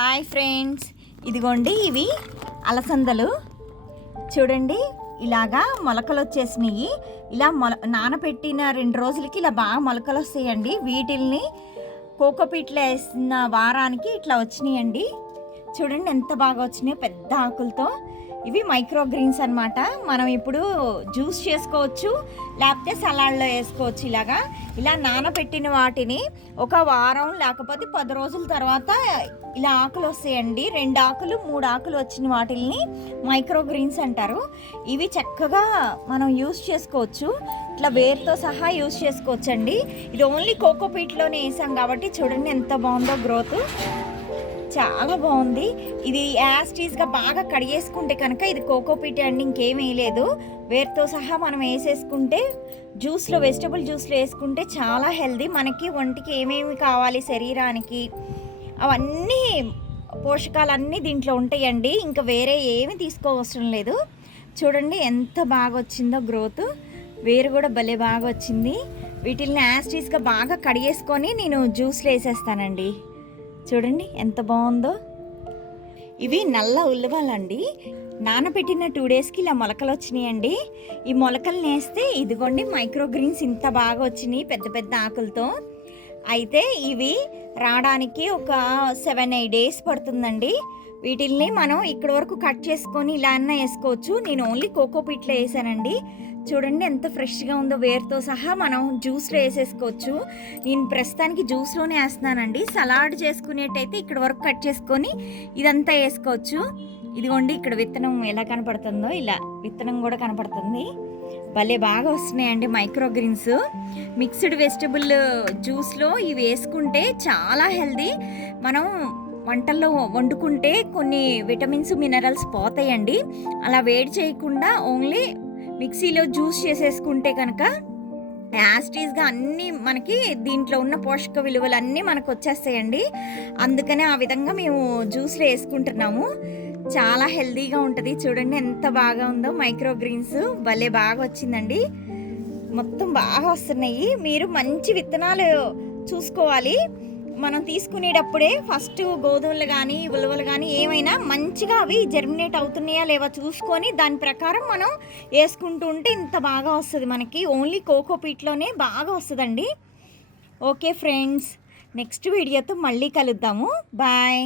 Hi friends, ఇదిగోండి ఇవి అలసందలు చూడండి. ఇలాగా మొలకలు వచ్చేసినాయి. ఇలా నానబెట్టిన 2 రోజులకి ఇలా బాగా మొలకలు వస్తాయండి. వీటిల్ని కోకోపీట్లో వేసిన వారానికి ఇట్లా వచ్చినాయండి. చూడండి ఎంత బాగా వచ్చినాయో, పెద్ద ఆకులతో. ఇవి మైక్రో గ్రీన్స్ అనమాట. మనం ఇప్పుడు జ్యూస్ చేసుకోవచ్చు, లేకపోతే సలాడ్లో వేసుకోవచ్చు. ఇలా నానబెట్టిన వాటిని ఒక వారం లేకపోతే 10 రోజుల తర్వాత ఇలా ఆకులు వస్తాయండి. 2 ఆకులు 3 ఆకులు వచ్చిన వాటిని మైక్రో గ్రీన్స్ అంటారు. ఇవి చక్కగా మనం యూస్ చేసుకోవచ్చు. ఇట్లా వేరుతో సహా యూస్ చేసుకోవచ్చండి. ఇది ఓన్లీ కోకోపీట్లోనే వేసాం కాబట్టి చూడండి ఎంత బాగుందో గ్రోత్. చాలా బాగుంది. ఇది యాస్టీస్గా బాగా కడిగేసుకుంటే కనుక ఇది కోకోపీట్ అండి, ఇంకేం వేయలేదు. వేరుతో సహా మనం వేసేసుకుంటే జ్యూస్లో, వెజిటబుల్ జ్యూస్లో వేసుకుంటే చాలా హెల్దీ. మనకి ఒంటికి ఏమేమి కావాలి శరీరానికి అవన్నీ పోషకాలన్నీ దీంట్లో ఉంటాయండి. ఇంకా వేరే ఏమి తీసుకోవసరం లేదు. చూడండి ఎంత బాగా వచ్చిందో గ్రోత్. వేరు కూడా భలే బాగా వచ్చింది. వీటిని యాస్టీస్గా బాగా కడిగేసుకొని నేను జ్యూస్లో వేసేస్తానండి. చూడండి ఎంత బాగుందో. ఇవి నల్ల ఉల్లిపాయలండి. నానబెట్టిన 2 డేస్కి ఇలా మొలకలు వచ్చినాయండి. ఈ మొలకలు వేస్తే ఇదిగోండి మైక్రో గ్రీన్స్ ఇంత బాగా వచ్చినాయి, పెద్ద పెద్ద ఆకులతో. అయితే ఇవి రావడానికి ఒక 7-8 డేస్ పడుతుందండి. వీటిల్ని మనం ఇక్కడ వరకు కట్ చేసుకొని ఇలా అన్నా వేసుకోవచ్చు. నేను ఓన్లీ కోకోపీట్లో వేసానండి. చూడండి ఎంత ఫ్రెష్గా ఉందో. వేరుతో సహా మనం జ్యూస్లో వేసేసుకోవచ్చు. నేను ప్రస్తుతానికి జ్యూస్లోనే వేస్తున్నానండి. సలాడ్ చేసుకునేటైతే ఇక్కడ వరకు కట్ చేసుకొని ఇదంతా వేసుకోవచ్చు. ఇదిగోండి ఇక్కడ విత్తనం ఎలా కనపడుతుందో, ఇలా విత్తనం కూడా కనపడుతుంది. భలే బాగా వస్తున్నాయండి మైక్రో గ్రీన్స్. మిక్స్డ్ వెజిటబుల్ జ్యూస్లో ఇవి వేసుకుంటే చాలా హెల్దీ. మనం వంటల్లో వండుకుంటే కొన్ని విటమిన్స్, మినరల్స్ పోతాయండి. అలా వేడి చేయకుండా ఓన్లీ మిక్సీలో జ్యూస్ చేసేసుకుంటే కనుక యాస్టీస్గా అన్నీ మనకి దీంట్లో ఉన్న పోషక విలువలు అన్నీ మనకు వచ్చేస్తాయండి. అందుకనే ఆ విధంగా మేము జ్యూస్లో వేసుకుంటున్నాము. చాలా హెల్దీగా ఉంటుంది. చూడండి ఎంత బాగా ఉందో. మైక్రో గ్రీన్స్ భలే బాగా వచ్చిందండి. మొత్తం బాగా వస్తున్నాయి. మీరు మంచి విత్తనాలు చూసుకోవాలి. మనం తీసుకునేటప్పుడే ఫస్ట్ గోధుమలు కానీ ఉలవలు కానీ ఏమైనా మంచిగా అవి జర్మినేట్ అవుతున్నాయా లేవా చూసుకొని దాని ప్రకారం మనం వేసుకుంటూ ఉంటే ఇంత బాగా వస్తుంది మనకి. ఓన్లీ కోకోపీట్లోనే బాగా వస్తుందండి. ఓకే ఫ్రెండ్స్, నెక్స్ట్ వీడియోతో మళ్ళీ కలుద్దాము. బాయ్.